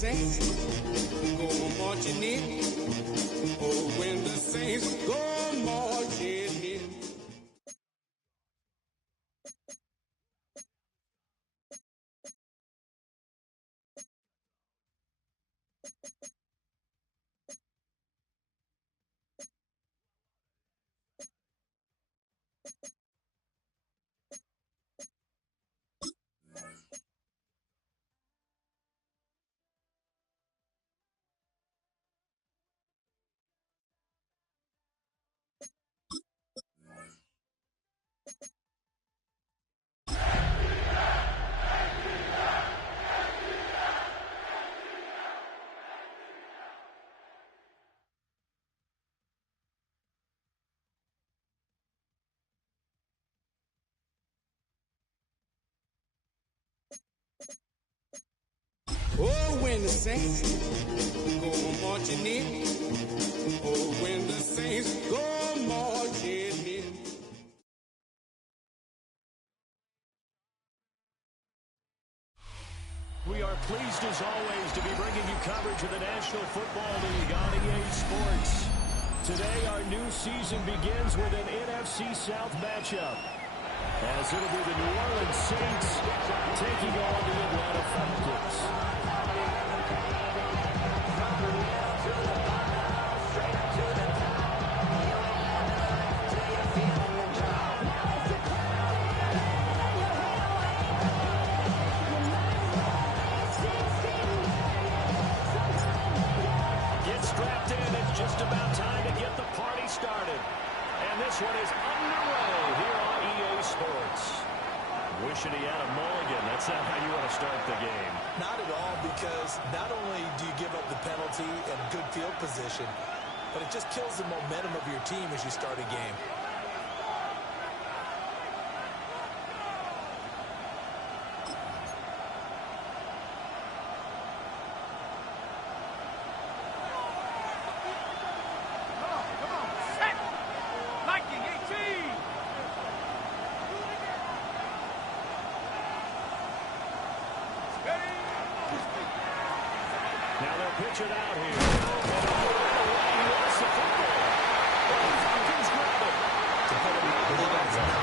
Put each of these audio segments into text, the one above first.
saints go marching in. Oh, when the saints go marching in. Oh, when the saints go marching in. Oh, when the saints go marching in. We are pleased as always to be bringing you coverage of the National Football League on EA Sports. Today our new season begins with an NFC South matchup, as it'll be the New Orleans Saints taking on the Atlanta Falcons. Just about time to get the party started. And this one is underway here on EA Sports. Wishing he had a mulligan. That's not how you want to start the game. Not at all, because not only do you give up the penalty and good field position, but it just kills the momentum of your team as you start a game. Now they'll pitch it out here. He lost the football. The Falcons grab it. To put him out of the end zone.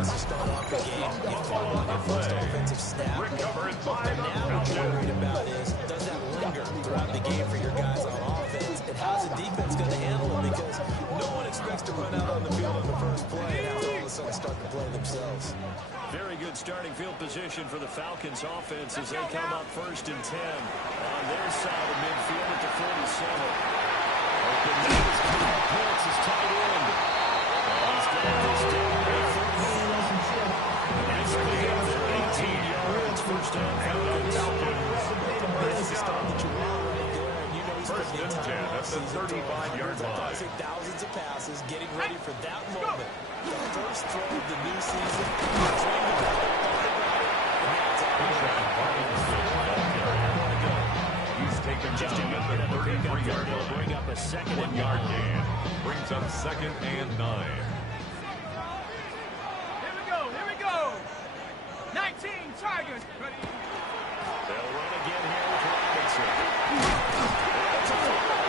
To start off the game, you fall on your first offensive snap. And now what you're worried about is, does that linger throughout the game for your guys on offense? And how's the defense going to handle it? Because no one expects to run out on the field on the first play and have to all of a sudden start to play themselves. Very good starting field position for the Falcons offense as they come up 1st and 10 on their side of midfield at the 47. Open nose, Pitts is tight end. He's got this down there for nice game for 18 yards. First down, Falcons. That's the start that you want right there, and you know he's First and 10 at the 35-yard line. Thousands of passes, getting ready for that moment. The first throw of the new season. He's taken down at the 33-yard line. Bring up a second and 1-yard gain. Brings up 2nd and 9. Here we go. 19 Tigers. Ready? They'll run again here with Robinson. It's a football.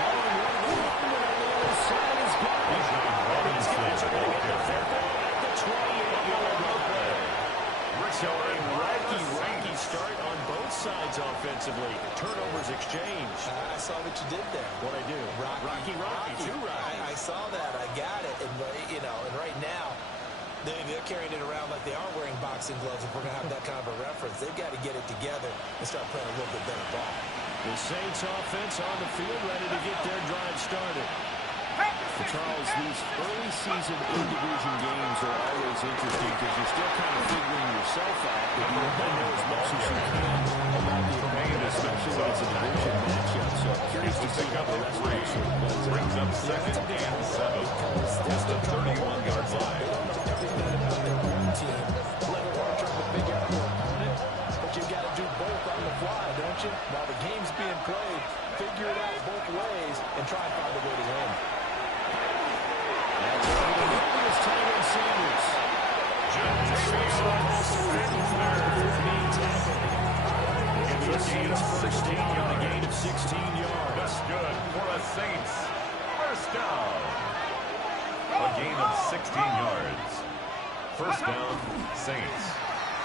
Ball on the other side is gone. These guys are going to get the football at the 28-yard line. So a ranky start on both sides offensively. Turnovers exchanged. I saw what you did there. What I do? Rocky. Two Rockies. I saw that. I got it. And, and right now, they're carrying it around like they are wearing boxing gloves. If we're going to have that kind of a reference, they've got to get it together and start playing a little bit better ball. The Saints offense on the field ready to get their drive started. And Charles, these early season in-division games are always interesting because you're still kind of figuring yourself out, but you want to know as much as you can Tremaine, especially when it's a division matchup. So curious to see how the rest of this one goes. Brings up second and 7 at the 31-yard line. Let it work, trying to figure out your opponent, but you've got to do both on the fly, don't you? While the game's being played, figure it out both ways and try and find a way to win. That's over the middle is Tyrone Sanders. First down on a gain of 16 yards. That's good for the Saints. First down. A gain of 16 yards. First down, Saints.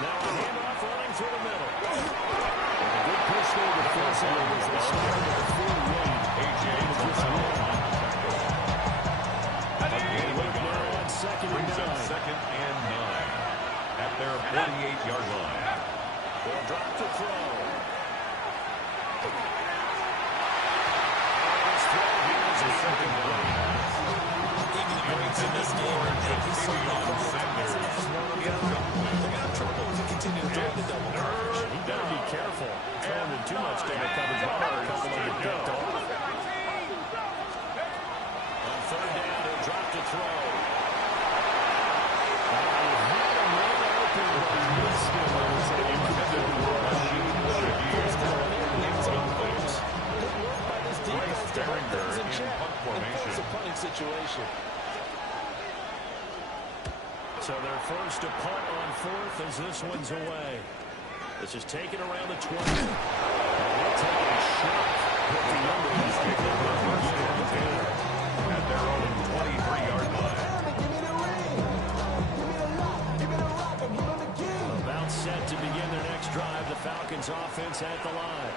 Now a handoff running through the middle. And a good push there defensively as they start with a full lead. A.J. Brown on the tackle. A gain of yards. Brings up second and 9 at their 48-yard line. They'll drop to throw. Even the greats in this game, they're going to have trouble if they continue to throw the double coverage. You got to be careful throwing in too much double coverage. A couple of them picked off. On third down, he'll drop to throw. He had a man open, but he missed him. It's a punting situation. So their first to punt on fourth as this one's away. This is taken around the 20. They'll take a shot. Put the number at their own 23-yard line. About set to begin their next drive. The Falcons offense at the line.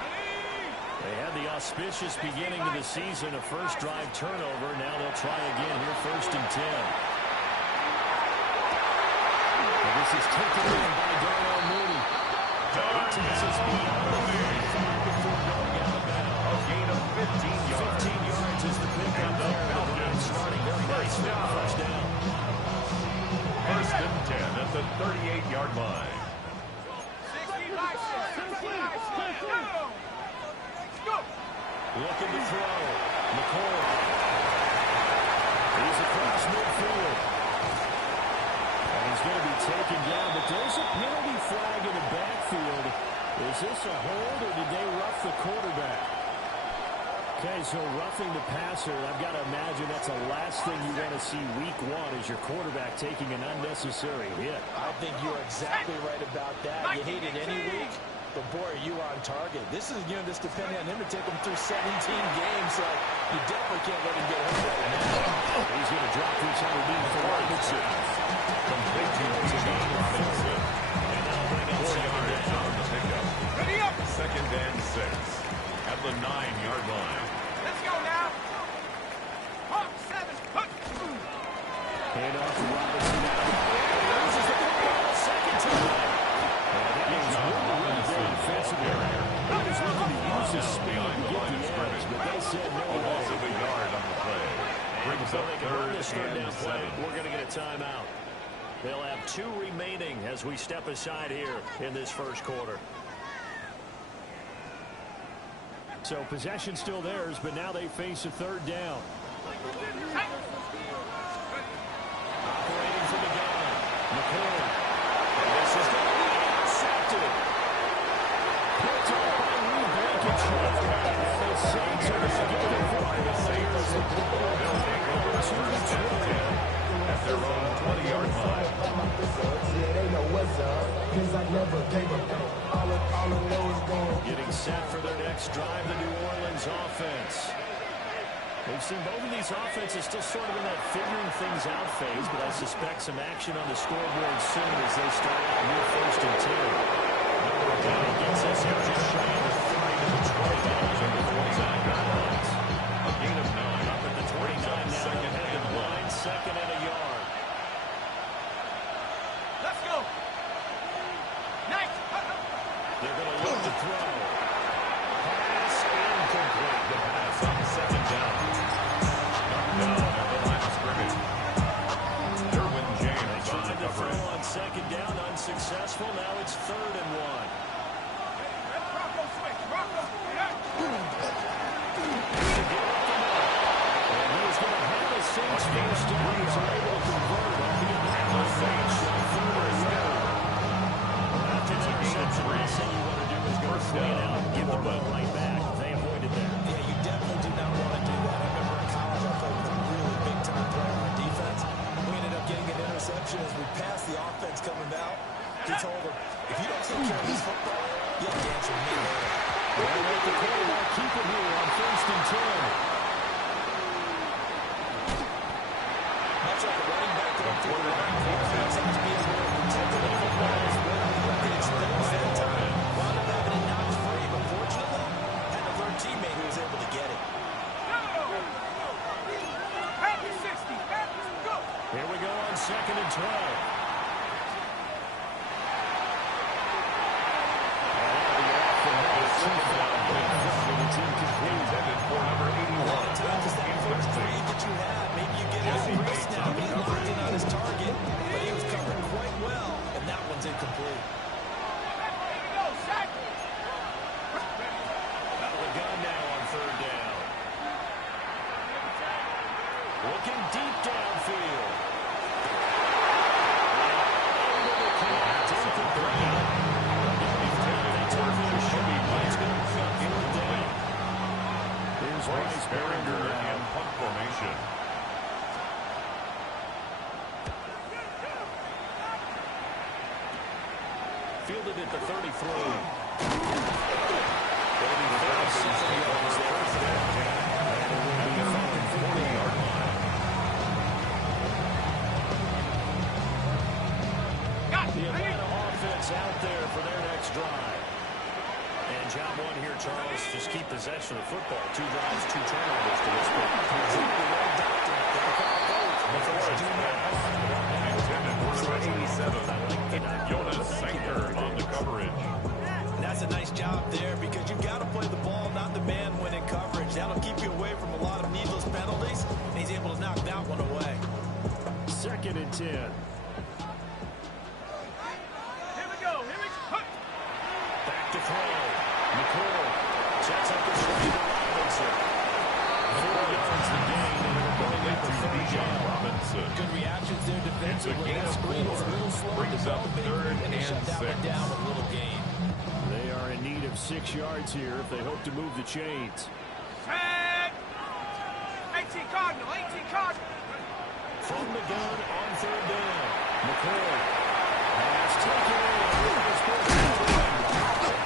They had the auspicious beginning of the season, a first drive turnover. Now they'll try again here, first and 10. And this is taken in by Darnell Mooney. He takes us beyond the 35 before going out of bounds. A gain of 15 yards. 15 yards is the pickup there. The Browns starting very nicely. First down. First and 10 at the 38-yard line. 65. Looking to throw. McCoy. He's across midfield. And he's going to be taken down, but there's a penalty flag in the backfield. Is this a hold, or did they rough the quarterback? Okay, so roughing the passer, I've got to imagine that's the last thing you want to see week one is your quarterback taking an unnecessary hit. I think you're exactly right about that. You hate it any week. But, boy, are you on target. This is a game that's depending on him to take him through 17 games, so you definitely can't let him get hurt right now. He's going to drop this underneath for Robinson. Complete to Robinson. And that'll bring up 4 yards on the pickup. Ready up. Second and 6 at the 9-yard line. Let's go now. Hawk 7. Hook. Hand off to Robinson now. Loses the football second time. Defensive area. He was looking to use his speed to get the edge, but they said no. A loss of a yard on the play. Brings up third down play. 7. We're going to get a timeout. They'll have 2 remaining as we step aside here in this first quarter. So possession still theirs, but now they face a third down. Operating from the gun. McCoy. And this is going to be intercepted. Picked up by Lee Blankenship. And the Saints are going to get the football here as the ball will take over to the 20 at their own 20-yard line. Getting set for their next drive, the New Orleans offense. We've seen both of these offenses still sort of in that figuring things out phase, but I suspect some action on the scoreboard soon as they start out near first and 10. Number 10 gets us here just shy of the 30 to the 20 on the 49-yard lines. A gain of 9 Up at the 29 now, second headed and 1. second and a yard. Let's go. Nice. They're going to look to throw. Pass incomplete. The pass on second down. Knocked down at the line of scrimmage. Derwin James on the Tried to coverage. throw on second down, unsuccessful. Now it's third and 1. switch. Rock up. And he's going to have a Saints first down. He's able to convert on the Atlanta Saints. After the interception, the last thing you want to do is go flat out and give the ball right back. They avoided that. Yeah, you definitely do not want to do that. I remember in college I played with a really big-time player on defense. We ended up getting an interception as we passed the offense coming out. He told him, if you don't take care of this football, you have to answer me later. Well, let the quarterback keep it here on 1st and 10. Much like a running back going through the line, quarterbacks have to be able to protect the football as well. At the expense that time, wound up having it knocked free, but fortunately, had a third teammate who was able to get it. Happy 60. Happy, go. Here we go on 2nd and 12. Incomplete. Out of the gun now on 3rd down. Looking deep downfield. Here's Rice Barringer in punt formation. Fielded at the 33. The Atlanta offense out there for their next drive. And job one here, Charles, just keep possession of the football. 2 drives, 2 turnovers to this point. Jonas Sanker on the coverage. And that's a nice job there because you've got to play the ball, not the man when in coverage. That'll keep you away from a lot of needless penalties, and he's able to knock that one away. 2nd and 10. Here we go. Back to throw. McCoy sets up the screen to Robinson. 4 yards the gain, and it'll bring up the 3rd down. Robinson. Good reactions there defensively. It's a gain of Screen was a 4. little slow Brings up 3rd and shut that 6. one down with a little gain. They are in need of 6 yards here if they hope to move the chains. Set. 18 Cardinal. 18 Cardinal. From the gun on 3rd down. McCoy has taken in.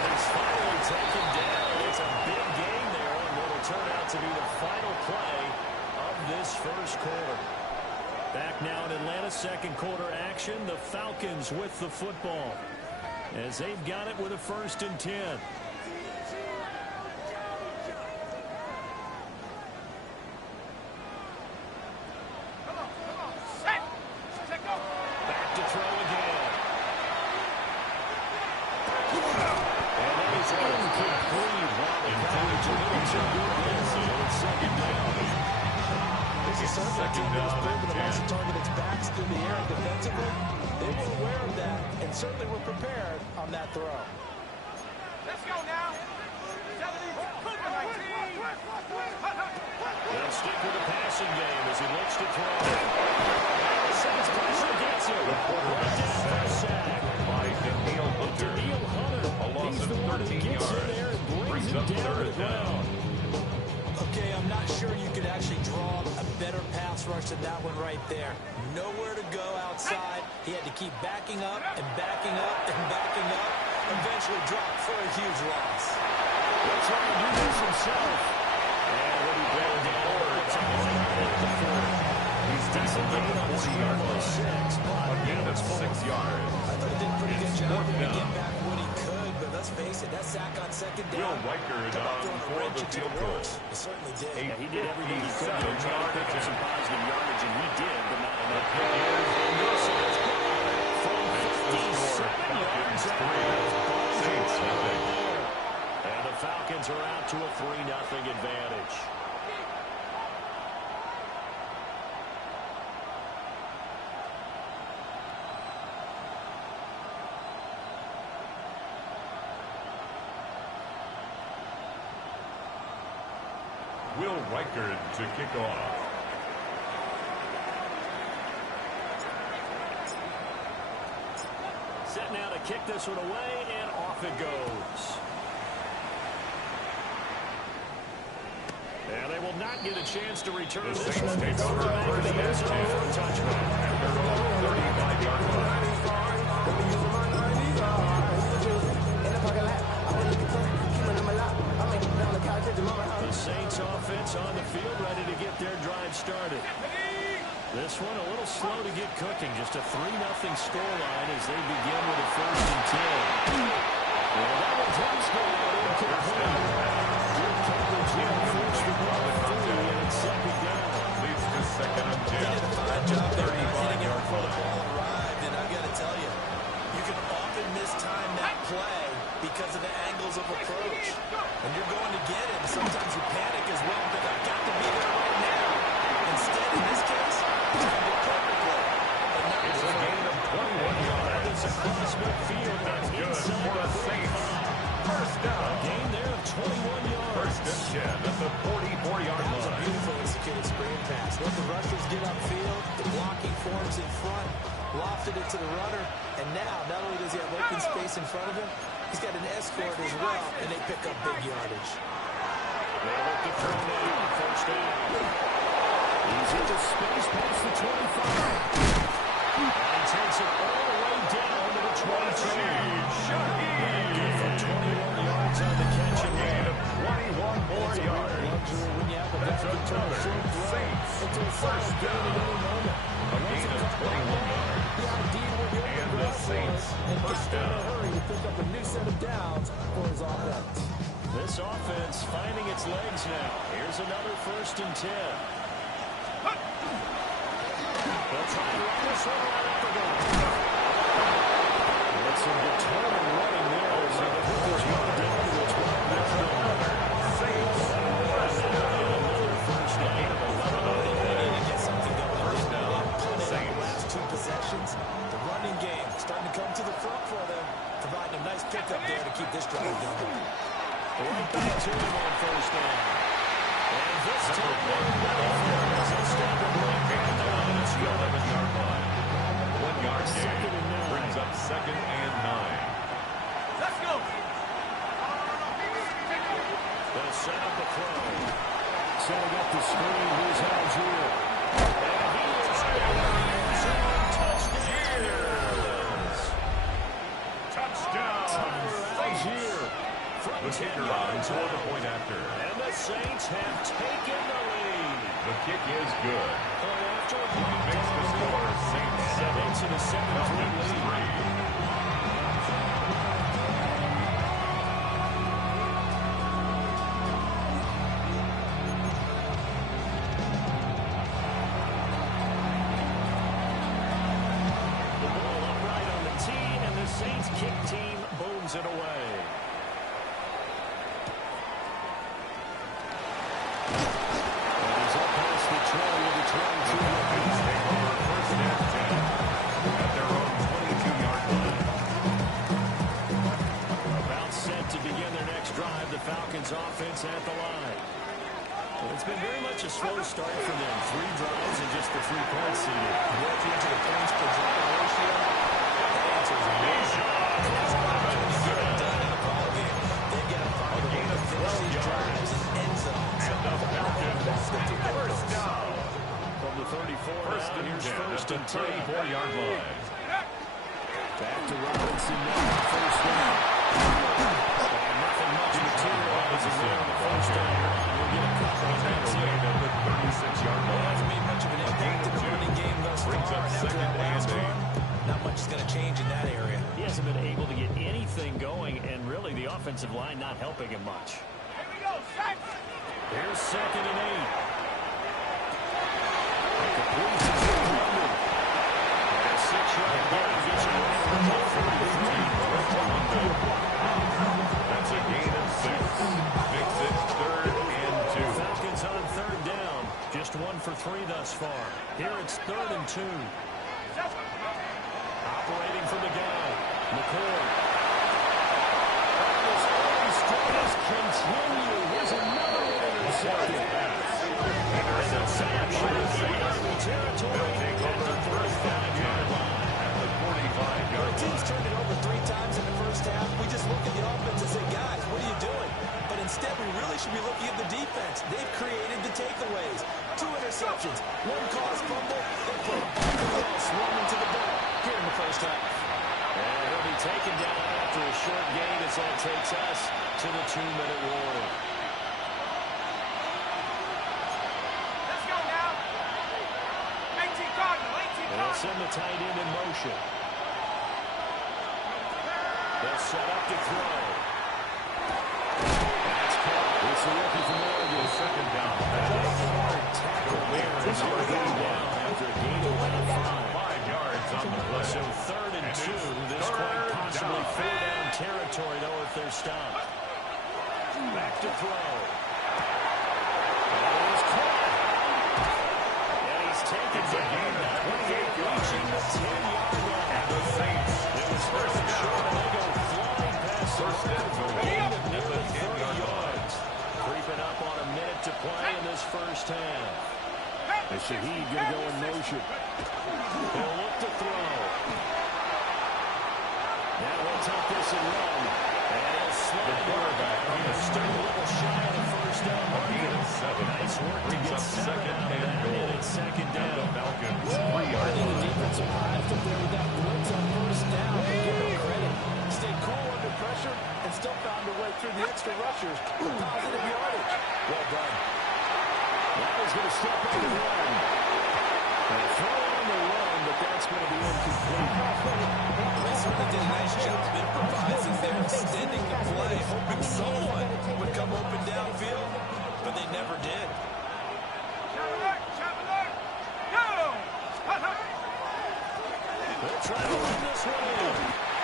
He's finally taken down. It's a big gain there on what will turn out to be the final play of this first quarter. Back now in Atlanta, 2nd quarter action. The Falcons with the football as they've got it with a 1st and 10. Target its backs through the air defensively. They were aware of that and certainly were prepared on that throw. Let's go now. 17. They'll stick with the passing game as he looks to throw. Sends pressure, gets him. Right down for a sack. By Daniil Hunter. Daniil Hunter. A loss He's of the one who 13 gets in yards. there and brings him Brings up down to 3rd the ground. Okay, I'm not sure you could actually draw a better pass rush than that one right there. Nowhere to go outside. He had to keep backing up and backing up and backing up. Eventually dropped for a huge loss. He'll try to do this himself. And he'll be brought down at the 40. He's decent gain on his 40-yard line. A gain of 6 yards. I thought he did a pretty good job of getting back what he could, but let's face it, that sack on 2nd down. Will Riker down for the field goal. It certainly did. Yeah, he did everything he could to 57 try to pick up yards. some positive yardage, and he did, but not enough. And the Falcons are out to a 3-0 advantage. Will Reichard to kick off. Set now to kick this one away, and off it goes. And they will not get a chance to return The this Saints one. take over first and 10 touchdown. at their own 35-yard line. The Saints offense on the field, ready to get their drive started. This one a little slow to get cooking. Just a 3-0 scoreline as they begin with a 1st and 10. Well, that was his goal into the hole. Good coverage here. Forced the ball free, and it's 2nd down. Leads to 2nd and 10. He did a fine job there hitting it before the ball arrived, and I've got to tell you, you can often mistime that play because of the angles of approach. When you're going to get him, sometimes you panic as well, but I've got to be there right now. Instead, in this case, it's going to be perfectly. It's a gain of 21 yards. It's across midfield. That's good for the Saints. First down. A gain there of 21 yards. 1st and 10 at the 44-yard That was a line. beautiful executed screen pass. Let the rushers get upfield, the blocking forms in front, lofted it to the runner, and now, not only does he have open space in front of him, he's got an escort as well, and they pick up big yardage. They look to throw now. 1st down. He's into space past the 25. And he takes it all the way down to the 22. Good for 21 yards on the catch and Gain run. of 21 more yards. That's another Saints 1st down. A gain of 21 yards. And the Saints 1st down. This offense finding its legs now. Here's another 1st and 10. They'll try to run this one right up the goal. With some determined running there as they put this one down to the 12-yard line. Saints 1st down. Another 1st down. They need to get something going. 1st down. The Saints. last 2 possessions, the running game starting to come to the front for them, providing a nice pickup there to keep this drive going. Right back to him on 1st down. And this time, they're ready for it as they stop and bring it down. It's the 11-yard line. 1-yard Second and gain 9. brings up 2nd and 9. Let's go. They'll set up the throw. Setting up the screen. Here's Algier. And he is Touchdown. Algier. The kicker on toward the point after. And the Saints have taken the lead. The kick is good. Point after. Makes the score Saints And that makes it a 7-3 lead. 3. The ball upright on the tee, and the Saints kick team booms it away. And he's up past the 20 of the 22. Falcons take over 1st and 10 at their own 22-yard line. About set to begin their next drive. The Falcons offense at the line. Well, it's been very much a slow start for them. 3 drives and just the 3 points seeded. Working into the points per drive ratio. The answer is amazing. That's what I'm trying to get it done in the ball game. They get a final game to finish these drives in end zones. And the Falcons take 1st down. From the 34 First down, and here's 10 1st at the and 10. 34-yard line. Back to Robinson now. 1st down. And nothing much materializing there on the 1st down run. We'll get a couple of minutes Away here. at the 36-yard line. Hasn't made much of an impact in the running game thus Brings far. up And after 2nd that last and run, not much is going to change in that area. He hasn't been able to get anything going, and really the offensive line not helping him much. Here we go, Saints. Here's 2nd and 8. The Caprice is intended. And a 6-yard gain gets him right around the 33. That's a gain of 6. Makes it 3rd and 2. Falcons on 3rd down. Just 1 for 3 thus far. Here it's 3rd and 2. Operating from the gun. McCord. This early struggles continue. Here's another intercepted. And they'll set up short in enemy territory at the 45-yard line. At the 45-yard The team's line. turned it over 3 times in the first half. We just look at the offense and say, guys, what are you doing? But instead, we really should be looking at the defense. They've created the takeaways. 2 interceptions, 1 caused fumble. They put all swarming to the ball here in the first half. And he'll be taken down after a short gain as that takes us to the 2-minute warning. Let's go now. 18 Cardinal, 18 And they'll Cardinal. send the tight end in motion. They'll set up to throw. That's caught. It's the rookie from Oregon. Second down. Hard tackle there. It's going down after a gain of about 5. 5 yards on the play. So 3rd and 2. This third quite possibly down. 4-down territory, though, if they're stopped. Back to throw. And he's caught. And he's taken down. 28 yards. Reaching the 10-yard line. And the Saints. It was first and short, and they go flying past the First and goal. gain of At the nearly 10-yard 30 line. yards. Creeping up on a minute to play in this first half. And Shaheed going to go in motion. He'll look to throw. Now he'll take this and run. And he'll slide the quarterback on the still a little shy of the first down marker. Nice work to Brings get up 7 second out of and that. goal. And it's second And the down. Falcons 3 I yards. think the defense surprised up there with that blitz on first down. But give them credit. Stayed cool under pressure and still found a way through the extra rushers for positive yardage. Well done. Now he's going to step up and run. And a throw on the run, but that's going to be incomplete. They certainly did a nice job improvising there, extending the play, hoping someone would come open downfield, but they never did. Chop alert. Go. They're trying to run this one in.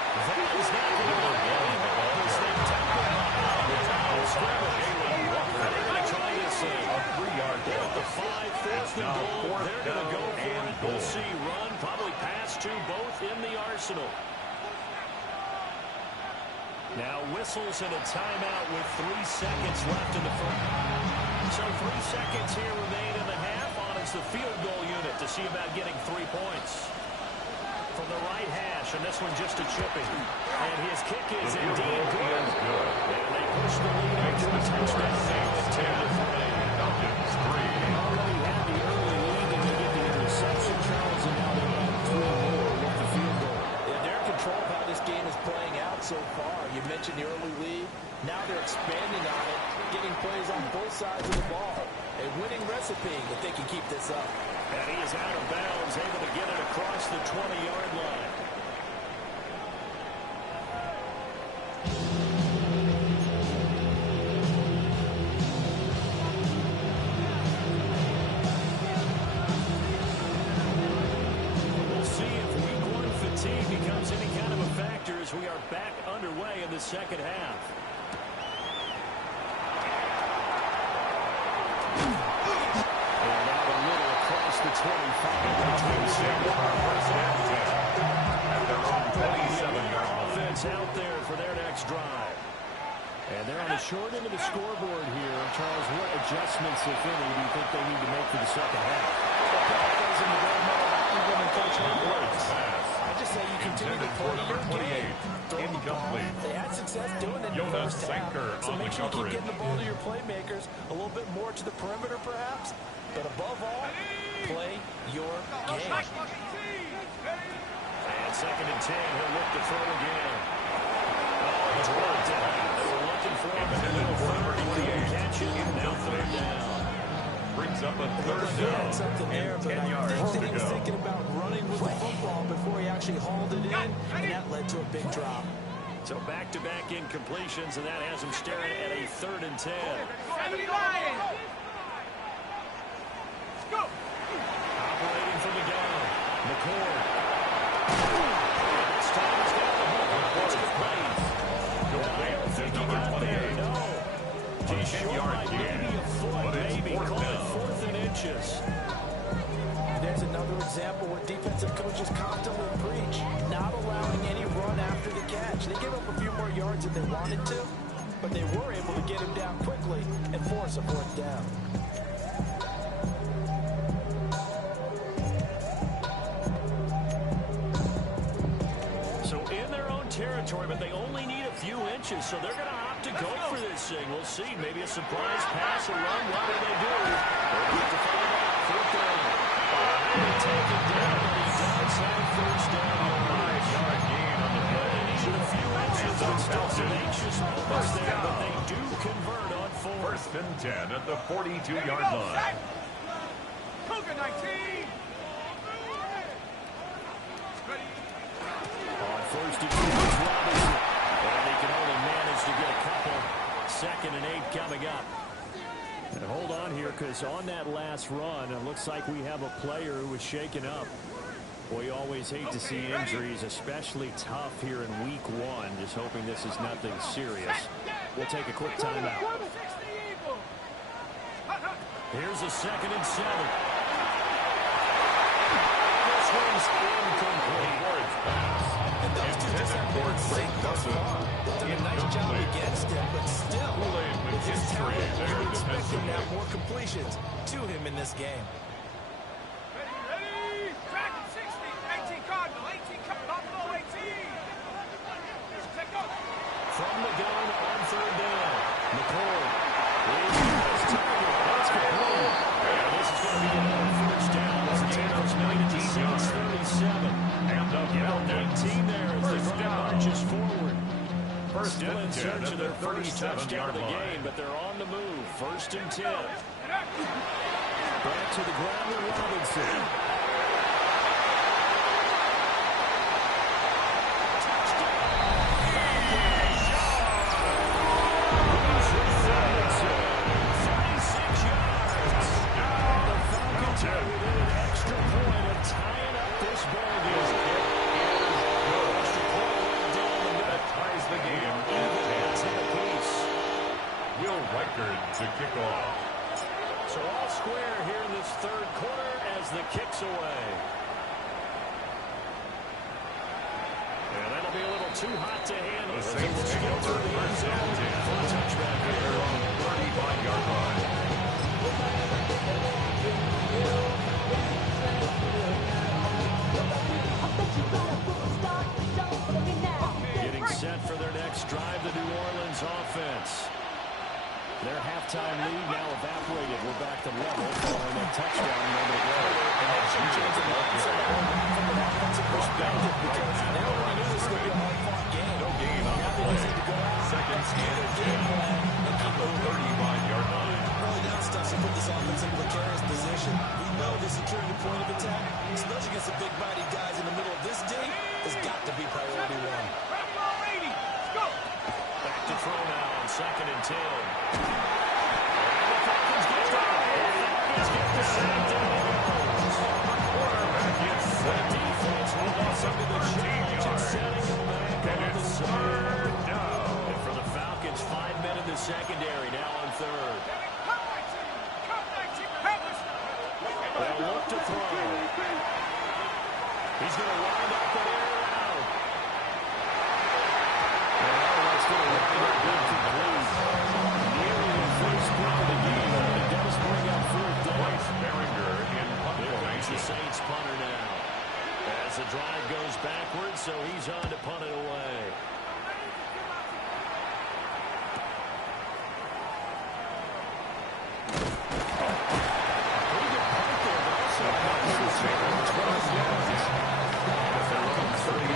That is not going to work anymore as they tackle him on the line of scrimmage. They're going to try this in. A 3-yard They're gain. at the 5, 4th and Now goal. fourth They're going to go down for and it. goal. We'll see run, probably pass to both in the arsenal. Now whistles and a timeout with 3 seconds left in the first. So 3 seconds here remain in the half. On is the field goal unit to see about getting 3 points. From the right hash, and this one just a chipping. And his kick is The indeed field goal good. is good. And they push the lead Makes into the a score touchdown. Saints 10, Falcons 3. Already had the early lead, and they get the interception, Charles, and now they're up 3 more with the field goal. Yeah, they're in control of how this game is playing out so far. You mentioned the early lead. Now they're expanding on it, getting plays on both sides of the ball. A winning recipe if they can keep this up. And he is out of bounds, able to get it across the 20-yard line. We'll see if week 1 fatigue becomes any kind of a factor as we are back underway in the second half. And out a little across the 25 between First and 10. At their own 27-yard line. offense out there for their next drive. And they're on the short end of the scoreboard here. Charles, what adjustments, if any, do you think they need to make for the second half? I just say you continue to play your game. Throw the ball. Incomplete. They had success doing it in the Jonas first half. Sanker So on make the sure you keep coverage. getting the ball to your playmakers a little bit more to the perimeter, perhaps. But above all, play your game. And second and 10, he'll look to throw again. Oh, he's brought down. They were looking for him in the middle third. He couldn't catch it. Now third down. Brings up a third He had down something there, and but 10 I yards think to that he was go. thinking about running with the football before he actually hauled it in, and that led to a big drop. So back-to-back incompletions, and that has him staring at a 3rd and 10. 70 Lions. Go. Operating from the gun. McCord. This time he's got the hook. What's his place? I don't think he got there. No. He's short by maybe a foot, but it's maybe. fourth Call it down. 4th and inches. And there's another example where defensive coaches constantly preach, not allowing any run after the catch. They gave up a few more yards than they wanted to, but they were able to get him down quickly and force a fourth down. So in their own territory, but they only need a few inches, so they're going to opt to go for this thing. We'll see. Maybe a surprise pass or run. What do they do? They'll get to find out. Fourth down. They take it down, but he does have first down. 5-yard gain on the play. They needed a few inches, but still some anxious moments there, but they do convert on fourth. First and 10 at the 42-yard line. Cougar 19. On first and 2, it's Robinson. And he can only manage to get a couple. 2nd and 8 coming up. And hold on here, because on that last run, it looks like we have a player who was shaken up. Well, you always hate to see injuries, especially tough here in week 1. Just hoping this is nothing serious. We'll take a quick timeout. Here's a 2nd and 7. This one's incomplete. And those two just have been sync thus far. They've done a nice job against him, but still, with his talent, you expect him to have more completions to him in this game. Ready? Track 60. 18 Cardinal. 18 Buffalo. 18. Take off. From the gun on third down. McCoy is his target. That's complete. And this is going to be another first down. As the Taylors made it to 6:37. And the Falcons 18 there as the drive marches forward. First Still in and 10 search at of the their first touchdown of the 37-yard game, line. but they're on the move. First and 10. Back to the ground with Robinson. To kick off. So all square here in this third quarter as the kick's away. And that'll be a little too hot to handle. The Saints take over first and 10 for a touchback here on the 35-yard line. Getting set for their next drive, the New Orleans offense. Their halftime lead now evaporated. We're back to level following a touchdown moment ago. And that should change the mindset from an offensive perspective because they already knew this was going to be a hard-fought game. No gain on the play. Second and 10 at the 35-yard line. Early down stuff to put this offense in a precarious position. We know the security point of attack, especially against the big body guys in the middle of this day, has got to be priority one. Back to throw now on 2nd and 10. And the Falcons get down. The Falcons get the sack down. Quarterback is set. The defense will loss into the challenge and setting them back And on the it's side. third down. And for the Falcons, 5 men in the secondary, now on third. They'll look to throw. He's going to wind up and air it out. And that's going to wind up incomplete. Nearly the first play of the game, but it does bring up fourth down. Bryce Behringer in punt It's the formation. Saints punter now. As the drive goes backwards, so he's on to punt it away.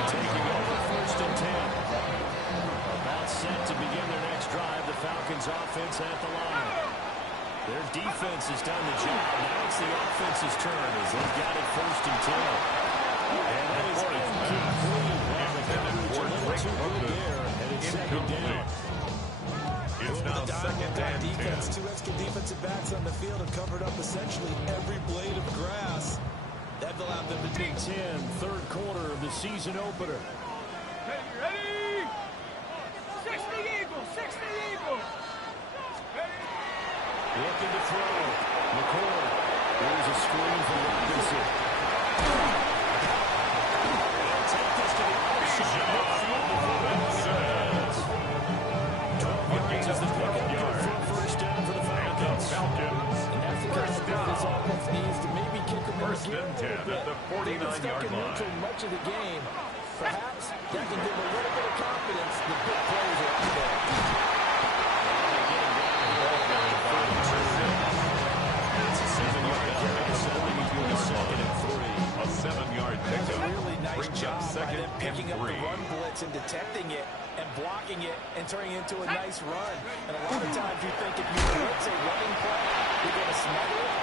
Taking over first and 10. About set to begin their next drive. The Falcons offense at the line. Their defense has done the job. Now it's the offense's turn as they've got it first and 10. And that is incomplete. Well, the coverage a little too good there, and it's second down. It's now second and 10. Defense, two extra defensive backs on the field have covered up essentially every blade of grass. That will have them to Big Ten, third quarter of the season opener. Ready? 60 Eagles. 60 Eagles. Looking to throw. McCoy. There's a screen for Robinson. They'll take this to the outside. 12 gain and 10 at the 49-yard line. Much of the game. Perhaps that can give them a little bit of confidence. The big plays are out there. It's a 7-yard carry, sending between the second and 3. A 7-yard pickup. A really nice job by them picking up the 3. run blitz and detecting it and blocking it and turning it into a nice run. And a lot of times you think if you blitz a running play, you're going to smother it.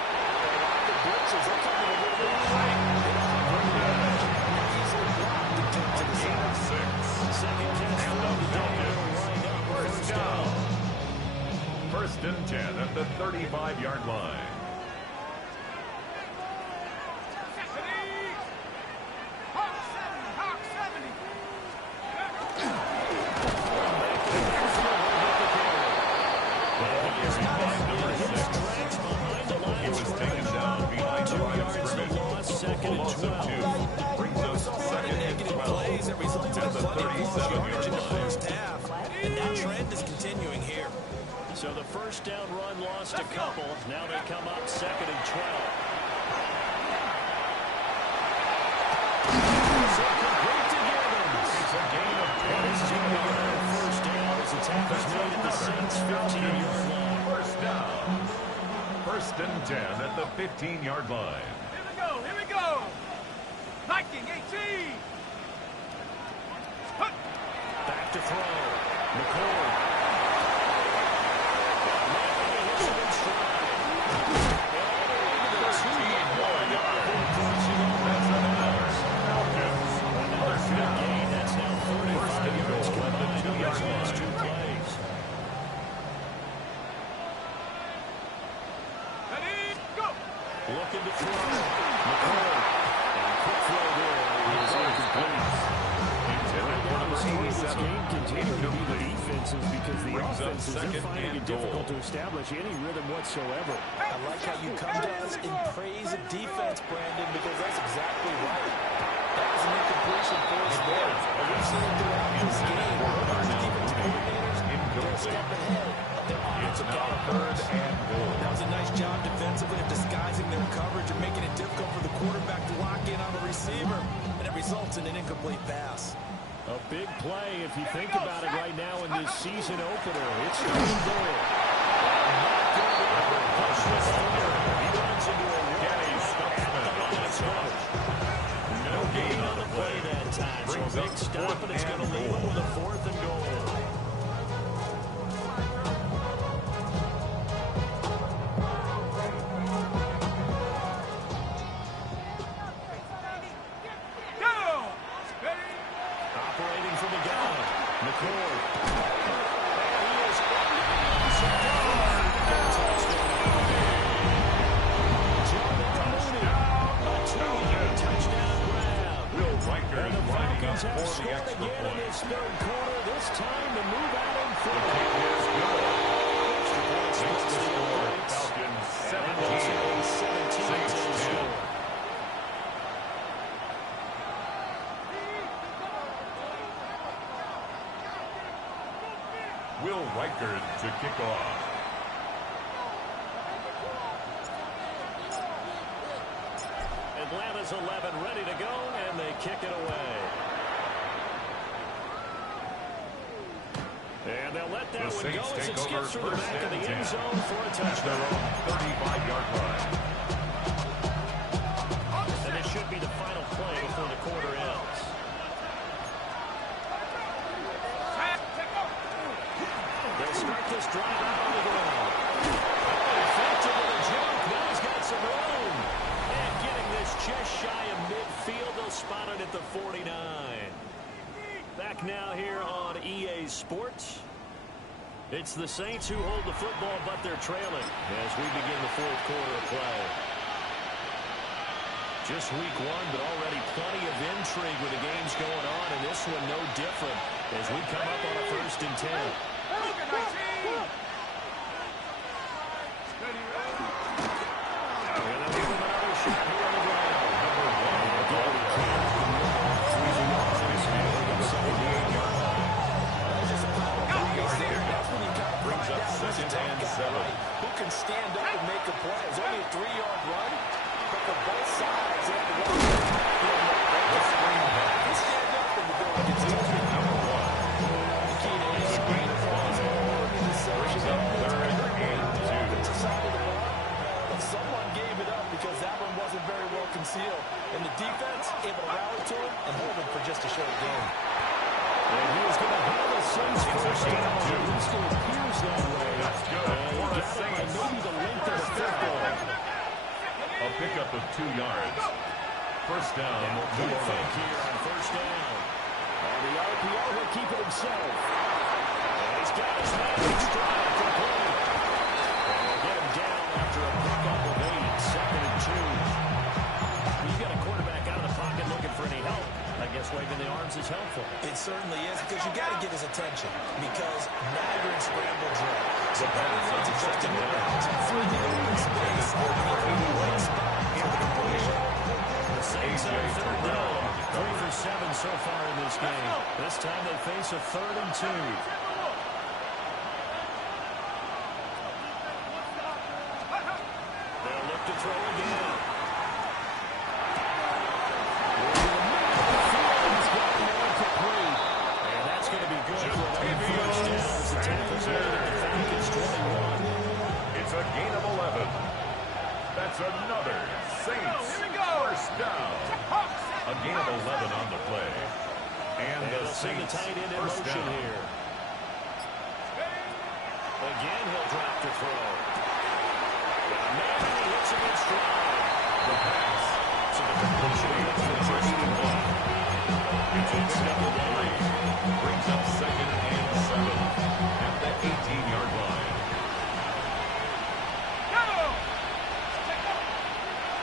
But a lot of the blitzes, they're coming a little bit high. They don't have very good vision. They're easily blocked and kicked to the side. 6. Second catch for the day. It'll wind up First down. First and 10 at the 35-yard line. So the first down run lost a couple. Now they come up second and 12. So complete to Gibbons. It's a gain of 10. First down as the tackle's made at the Saints 15-yard line. First down. First and 10 at the 15-yard line. Here we go. Viking 18. Back to throw. McCord. Looking to throw. McCord. And quick throw there is incomplete. This game continuing to be the defenses because the offenses are finding it difficult to establish any rhythm whatsoever. I like how you come to us in praise of defense, Brandon, because that's exactly right. That was an incompletion for us there. And we've seen it throughout this game. Our defense coordinators, they're a step ahead of their offensive counterparts. That was a nice job defensively of disguising their coverage and making it difficult for the quarterback to lock in on the receiver. And it results in an incomplete pass. A big play if you think about it right now in this season opener. It's third and goal. He runs into a Gaddy Stutzman. No gain on the play that time. So a big stop, and it's going to leave him with a fourth and goal. Operating from the gun. McCord. He is a two-yard touchdown grab. Will Riker And the lining up Falcons have for the scored extra again in point. this third quarter. This time to move out in The front. kick is good. Extra point Makes splits the the score points. Falcons And it's 17. a 17 Saints to 10. score. Will Riker to kick off. Atlanta's 11 ready to go, and they kick it away. And they'll let that The one Saints go as take it over skips through the first back of the and 10. end zone for a At their touchdown. own 35-yard line. And this should be the final play before the quarter ends. They'll start this drive out on the ground. Effective with a jump. Now he's got some room. And getting this just shy of midfield. They'll spot it at the 49. Back now here on EA Sports. It's the Saints who hold the football, but they're trailing as we begin the fourth quarter of play. Just week one, but already plenty of intrigue with the games going on, and this one no different as we come up on a 1st and 10. And they'll give him another shot here on the ground. Number 1 of all the squeezing off this field at the 48-yard line. Brings up second and 7. Who can stand up and make a play? It's only a 3-yard run, but for both sides. They have to run the can stand up and the ball gets touched. Number 1. The key to any screen is Brings up 3rd and 2. It's a side of the ball. But someone gave it up because that one wasn't very well concealed. And the defense able to rally to him and hold him for just a short game. And he is going to have a Saints first down. At least it appears that way. That's good for the Saints. Maybe the length of the football. A pickup of 2 yards. First down, New Orleans. Here on first down. And the RPO will keep it himself. And he's got his man in stride for play. And they'll get him down after a pickup of 8. 2nd and 2. You've got a quarterback out of the pocket looking for any help. I guess waving the arms is helpful. It certainly is, because you got to get his attention, because now you're in scramble drill. So everyone's adjusting their routes, finding open space, and the right spot for the completion. The Saints have a 3rd down. 3 for 7 so far in this game. This time they face a 3rd and 2. They'll look to throw again. And that's going to be good for another first down as the tackle's made at the Falcons 21. It's a gain of 11. That's another Saints first down. A gain of 11 on the play. And the Saints first down. Here. Again, he'll drop to throw. Man, he hits him in stride. The pass. So the completion is the first down. It's a pickup of 3. Brings up 2nd and 7 at the 18-yard line.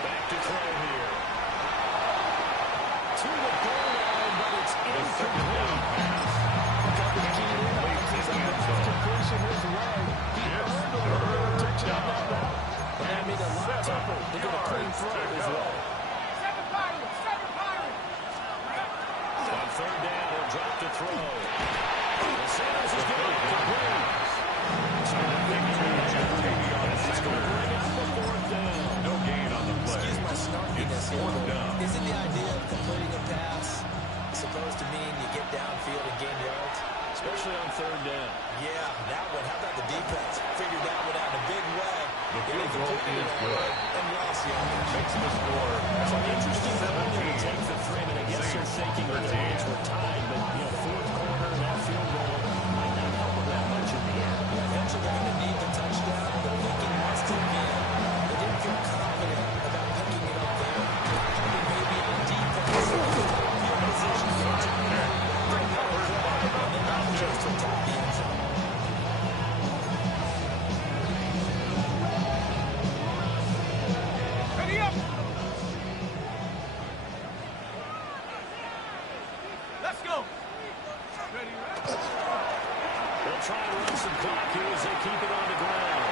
Back to throw here. To the goal line, but it's The second down incomplete. pass. Completion his way. He earned a little bit of protection on that route. But that made it a lot tougher to get a clean throw his way. On 3rd down, he'll drop to throw. The Sanders is going to complete. So the big change at It's going to bring up the 4th down. No gain on the play. Excuse my snarkiness It's here, 4th but down. isn't the idea of completing a pass supposed to mean you get downfield and gain yards? Especially on 3rd down. Yeah, that one. How about the defense? Figured that one out in a big way. The field goal is good. And lost yardage. Makes the score It's an interesting 17. moment to take the 3. And I guess they're thinking that the games were tied, but, 4th quarter, that field goal might not help them that much in the end. Eventually they're going to need the touchdown, but thinking must have been. They didn't feel confident about picking it up there. Hoping maybe on defense. Field position. Bring that one up, and then not just to top the end zone. Ready up! Let's go! Ready, They'll try to run some clock here as they keep it on the ground.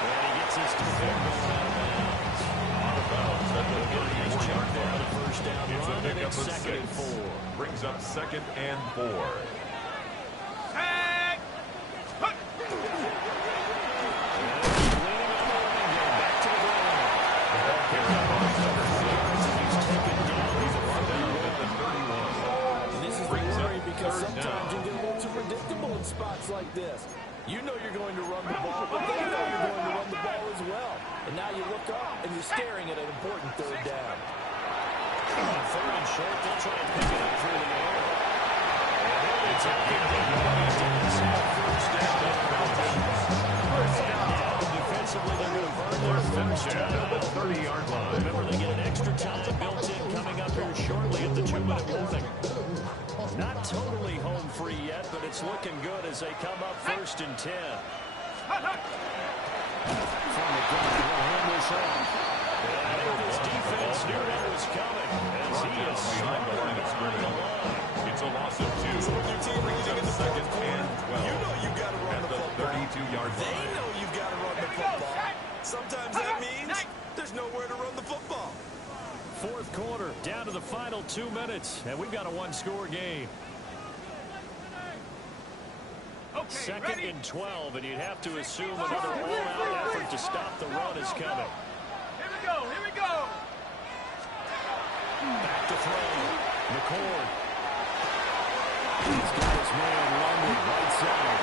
And he gets his defender out of bounds. Out of bounds at the 34-yard There on line. the first down It's a run, and pickup it's of 2nd and 6. 4. Brings up 2nd and 4. tag! Hunt! And he's leaning on the running game. Back to the ground. The ball carried by number 6. He's taken down. He's brought down at the 31. And this is the Brings up worry, because 3rd sometimes down. you get a little too predictable in spots like this. You know you're going to run the ball, but they know you're going to run the ball as well. And now you look up and you're staring at an important 3rd down. On 3rd and short, they'll try and pick it up through the air. And it's a big first down. Defensively, they're going to burn their first down at the 30-yard line. Remember, they get an extra time built in coming up here shortly at the 2-minute warning. Not totally home free yet, but it's looking good as they come up 1st and 10. From the gun, he'll hand this off. And I think this defense knew that was coming as he is Behind the line of scrimmage. It's a loss of 2. Brings up 2nd and 12. You know you've got to run At the the football. 32-yard They line. know you've got to run the football. Sometimes that means there's nowhere to run the football. 4th quarter, down to the final 2 minutes, and we've got a 1-score game. Second and 12, and you'd have to assume another all-out effort to stop the run is coming. Here we go. Here we go. Back to throw. McCord. He's got his man London right side.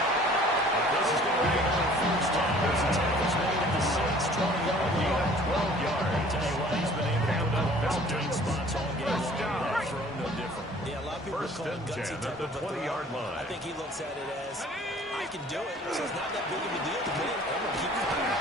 This is going to be another first down. As the tackle's made at the 6, 20-yard line. 12 yards. I tell you what, he's been able to put up some tight spots all game long. That throw no different. Yeah, a lot of people First call it and gutsy 10 type at the of a throw. 20-yard line. I think he looks at it as, I can do it, so it's not that big of a deal to me. I'm going to keep firing.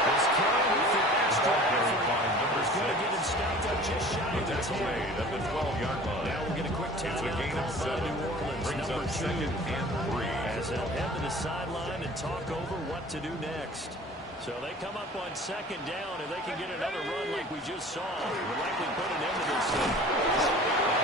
This kid with the extra Very effort fine, number is going to 6. get him stopped up just shy of the Tackle 10. made at the 12-yard line. Now we'll get a quick It's a timeout gain of called by 7. New Orleans. Brings Number up 2. second and 3. As they'll head to the sideline and talk over what to do next. So they come up on second down, and they can get another run like we just saw. We'll likely put an end to this thing.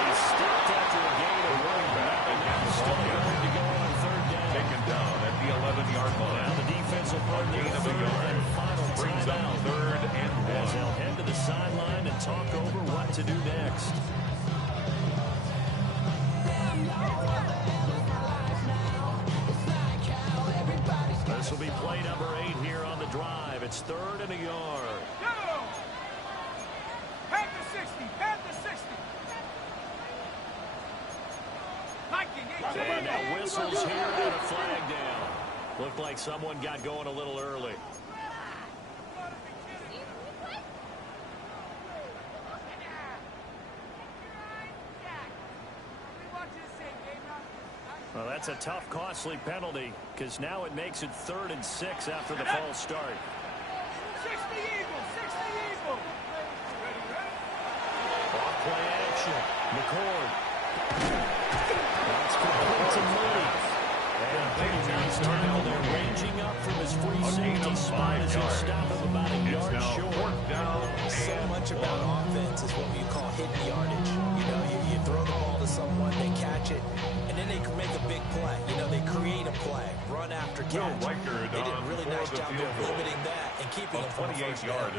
He's stopped after a gain of 1, and now still going to go on third down. Taken down at the 11-yard line. Now the defense will put their Gain of a third yard. and final Brings up timeout. third and As 1. they'll head to the sideline and talk over what to do next. This will be play number 8 here on the drive. It's third and a yard. Go. Pack the 60. Pack the 60. Mikey, 18. Now whistles here and a flag down. Looked like someone got going a little early. Well, that's a tough, costly penalty because now it makes it 3rd and 6 after the false start. 60 Eagles. 60 Eagles. Off play action. McCord. That's complete to Moody. And pretty nice tackle there, ranging up from his free safety spot as he'll stop him about a yard short. Fourth down So and much about 1. offense is what you call hidden yardage. You know, you throw the ball to someone, they catch it, and then they can make a big play. You know, they create a play, run after catch. Riker They did a really for nice the job field of goal. limiting that and keeping A them from a first down. 28-yard